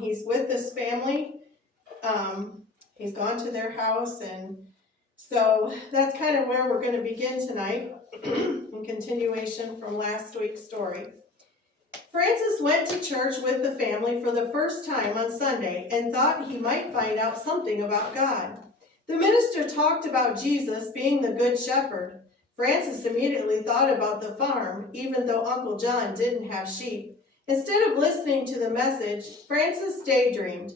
He's with this family. He's gone to their house, and so that's kind of where we're going to begin tonight, in continuation from last week's story. Francis went to church with the family for the first time on Sunday and thought he might find out something about God. The minister talked about Jesus being the Good Shepherd. Francis immediately thought about the farm, even though Uncle John didn't have sheep. Instead of listening to the message, Francis daydreamed.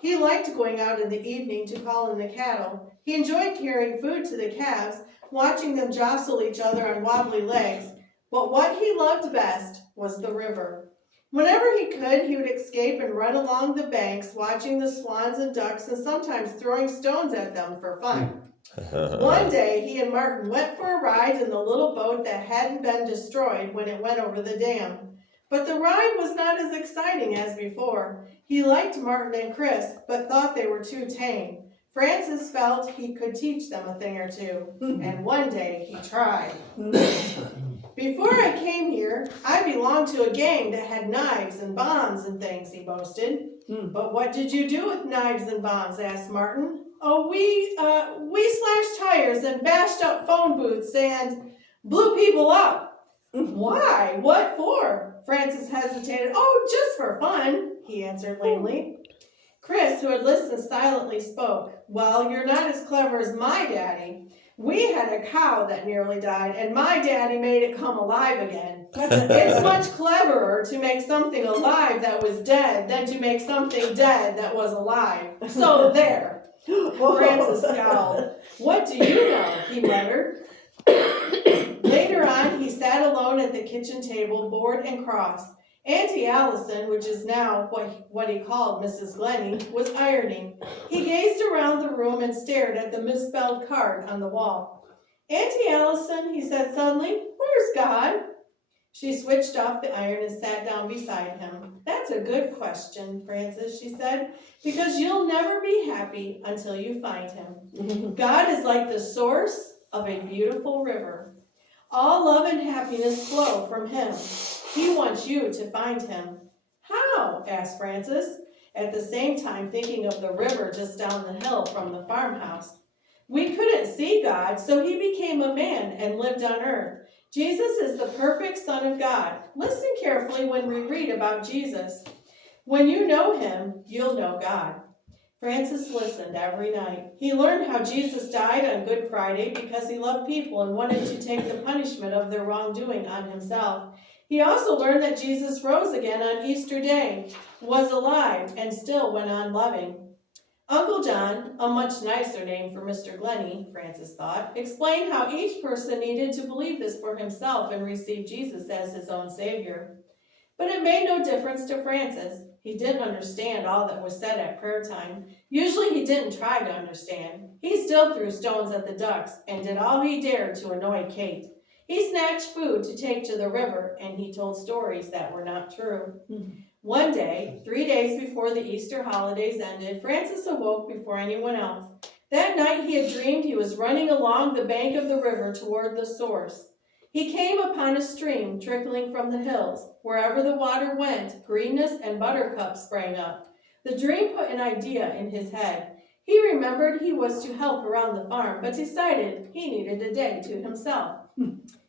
He liked going out in the evening to call in the cattle. He enjoyed carrying food to the calves, watching them jostle each other on wobbly legs. But what he loved best was the river. Whenever he could, he would escape and run along the banks, watching the swans and ducks and sometimes throwing stones at them for fun. One day, he and Martin went for a ride in the little boat that hadn't been destroyed when it went over the dam. But the ride was not as exciting as before. He liked Martin and Chris, but thought they were too tame. Francis felt he could teach them a thing or two, and one day he tried. Before I came here, I belonged to a gang that had knives and bombs and things, he boasted. But what did you do with knives and bombs? Asked Martin. Oh, we slashed tires and bashed up phone booths and blew people up. Why? What for? Francis hesitated. Oh, just for fun, he answered lamely. Chris, who had listened silently, spoke. Well, you're not as clever as my daddy. We had a cow that nearly died, and my daddy made it come alive again. It's much cleverer to make something alive that was dead than to make something dead that was alive. So there. Francis scowled. What do you know? He muttered. Later on, he sat alone at the kitchen table, bored and cross. Auntie Allison, which is now what he called Mrs. Glennie, was ironing. He gazed around the room and stared at the misspelled card on the wall. Auntie Allison, he said suddenly, where's God? She switched off the iron and sat down beside him. That's a good question, Francis, she said, because you'll never be happy until you find him. God is like the source of a beautiful river. All love and happiness flow from him. He wants you to find him. How? Asked Francis, at the same time thinking of the river just down the hill from the farmhouse. We couldn't see God, so he became a man and lived on earth. Jesus is the perfect Son of God. Listen carefully when we read about Jesus. When you know him, you'll know God. Francis listened every night. He learned how Jesus died on Good Friday because he loved people and wanted to take the punishment of their wrongdoing on himself. He also learned that Jesus rose again on Easter Day, was alive, and still went on loving. Uncle John, a much nicer name for Mr. Glennie, Francis thought, explained how each person needed to believe this for himself and receive Jesus as his own Savior. But it made no difference to Francis. He didn't understand all that was said at prayer time. Usually he didn't try to understand. He still threw stones at the ducks and did all he dared to annoy Kate. He snatched food to take to the river, and he told stories that were not true. One day, 3 days before the Easter holidays ended, Francis awoke before anyone else. That night he had dreamed he was running along the bank of the river toward the source. He came upon a stream trickling from the hills. Wherever the water went, greenness and buttercups sprang up. The dream put an idea in his head. He remembered he was to help around the farm, but decided he needed a day to himself.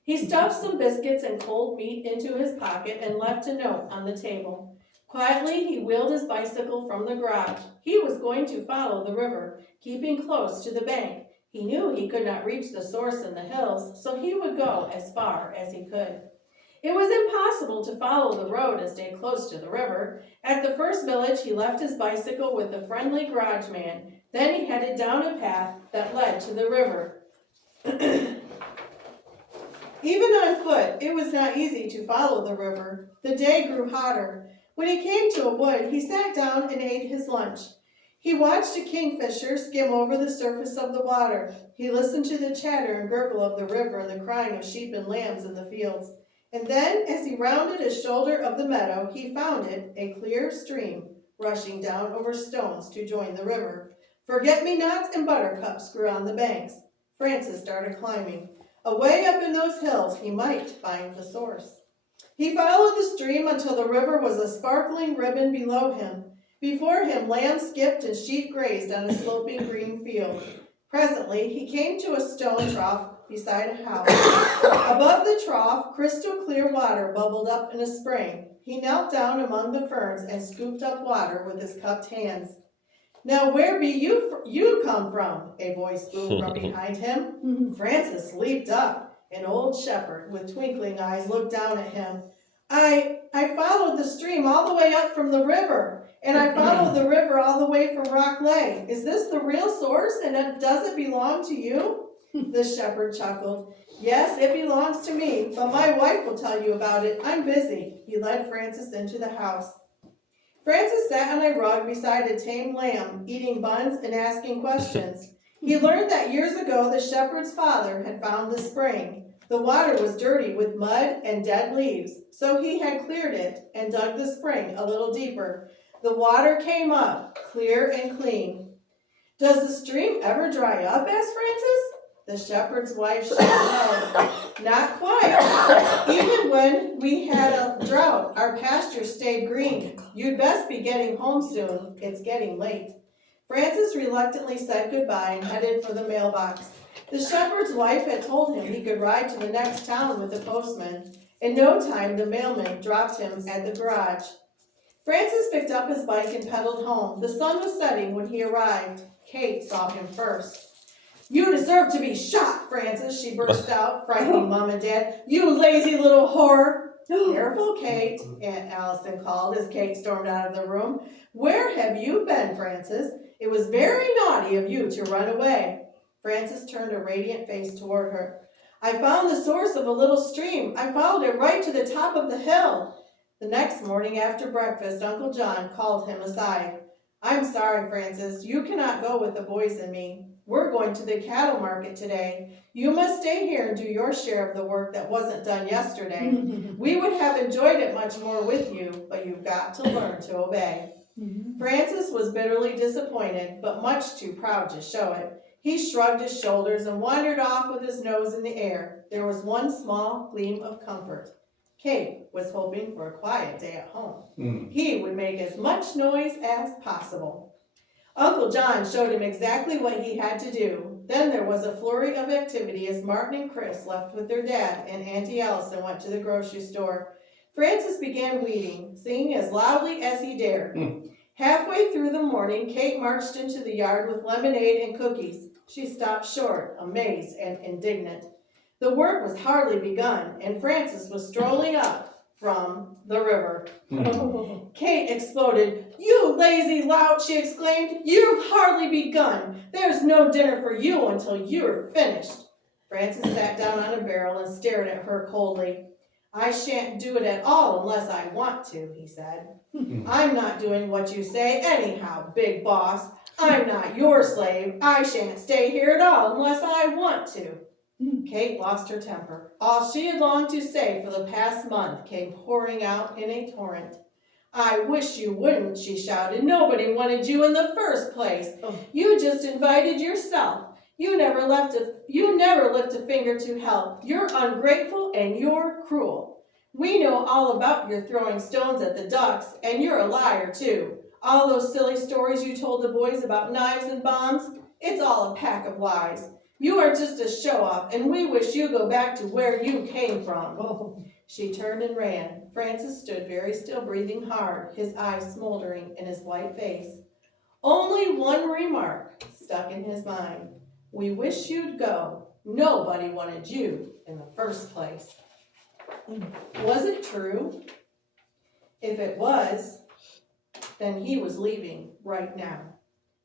He stuffed some biscuits and cold meat into his pocket and left a note on the table. Quietly, he wheeled his bicycle from the garage. He was going to follow the river, keeping close to the bank. He knew he could not reach the source in the hills, so he would go as far as he could. It was impossible to follow the road and stay close to the river. At the first village, he left his bicycle with the friendly garage man. Then he headed down a path that led to the river. Even on foot, it was not easy to follow the river. The day grew hotter. When he came to a wood, he sat down and ate his lunch. He watched a kingfisher skim over the surface of the water. He listened to the chatter and gurgle of the river and the crying of sheep and lambs in the fields. And then, as he rounded a shoulder of the meadow, he found it, a clear stream, rushing down over stones to join the river. Forget-me-nots and buttercups grew on the banks. Francis started climbing. Away up in those hills, he might find the source. He followed the stream until the river was a sparkling ribbon below him. Before him, lambs skipped and sheep grazed on a sloping green field. Presently, he came to a stone trough beside a house. Above the trough, crystal clear water bubbled up in a spring. He knelt down among the ferns and scooped up water with his cupped hands. "Now where be you come from?" a voice boomed from behind him. Francis leaped up. An old shepherd with twinkling eyes looked down at him. I followed the stream all the way up from the river, and I followed the river all the way from Rock Lake. Is this the real source, and does it belong to you?" The shepherd chuckled. "Yes, it belongs to me, but my wife will tell you about it. I'm busy." He led Francis into the house. Francis sat on a rug beside a tame lamb, eating buns and asking questions. He learned that years ago the shepherd's father had found the spring. The water was dirty with mud and dead leaves, so he had cleared it and dug the spring a little deeper. The water came up, clear and clean. "Does the stream ever dry up?" asked Francis. The shepherd's wife shook her head. "Not quite. Even when we had a drought, our pasture stayed green. You'd best be getting home soon. It's getting late." Francis reluctantly said goodbye and headed for the mailbox. The shepherd's wife had told him he could ride to the next town with the postman. In no time, the mailman dropped him at the garage. Francis picked up his bike and pedaled home. The sun was setting when he arrived. Kate saw him first. "You deserve to be shot, Francis," she burst out, frightening Mom and Dad. "You lazy little whore." "Careful, Kate," Aunt Allison called as Kate stormed out of the room. "Where have you been, Francis? It was very naughty of you to run away." Francis turned a radiant face toward her. "I found the source of a little stream. I followed it right to the top of the hill." The next morning after breakfast, Uncle John called him aside. "I'm sorry, Francis. You cannot go with the boys and me. We're going to the cattle market today. You must stay here and do your share of the work that wasn't done yesterday. We would have enjoyed it much more with you, but you've got to learn to obey." Francis was bitterly disappointed, but much too proud to show it. He shrugged his shoulders and wandered off with his nose in the air. There was one small gleam of comfort. Kate was hoping for a quiet day at home. He would make as much noise as possible. Uncle John showed him exactly what he had to do. Then there was a flurry of activity as Martin and Chris left with their dad, and Auntie Allison went to the grocery store. Francis began weeding, singing as loudly as he dared. Halfway through the morning, Kate marched into the yard with lemonade and cookies. She stopped short, amazed and indignant. The work was hardly begun, and Francis was strolling up from the river. Kate exploded. "You lazy lout," she exclaimed. "You've hardly begun. There's no dinner for you until you're finished." Francis sat down on a barrel and stared at her coldly. "I shan't do it at all unless I want to," he said. "I'm not doing what you say anyhow, big boss. I'm not your slave. I shan't stay here at all unless I want to." Kate lost her temper. All she had longed to say for the past month came pouring out in a torrent. "I wish you wouldn't," she shouted. "Nobody wanted you in the first place. You just invited yourself. You never lift a finger to help. You're ungrateful and you're cruel. We know all about your throwing stones at the ducks, and you're a liar too. All those silly stories you told the boys about knives and bombs, it's all a pack of lies. You are just a show-off, and we wish you go back to where you came from." She turned and ran. Francis stood very still, breathing hard, his eyes smoldering in his white face. Only one remark stuck in his mind. "We wish you'd go. Nobody wanted you in the first place." Was it true? If it was, then he was leaving right now.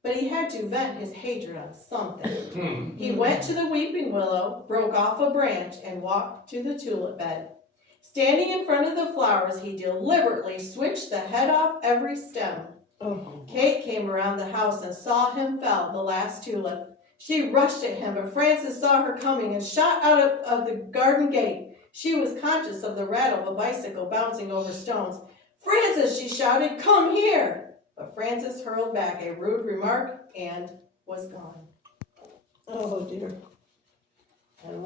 But he had to vent his hatred on something. He went to the weeping willow, broke off a branch, and walked to the tulip bed. Standing in front of the flowers, he deliberately switched the head off every stem. Kate came around the house and saw him fell the last tulip. She rushed at him, but Francis saw her coming and shot out of the garden gate. She was conscious of the rattle of a bicycle bouncing over stones. "Francis," she shouted, "come here!" But Francis hurled back a rude remark and was gone. Oh dear. And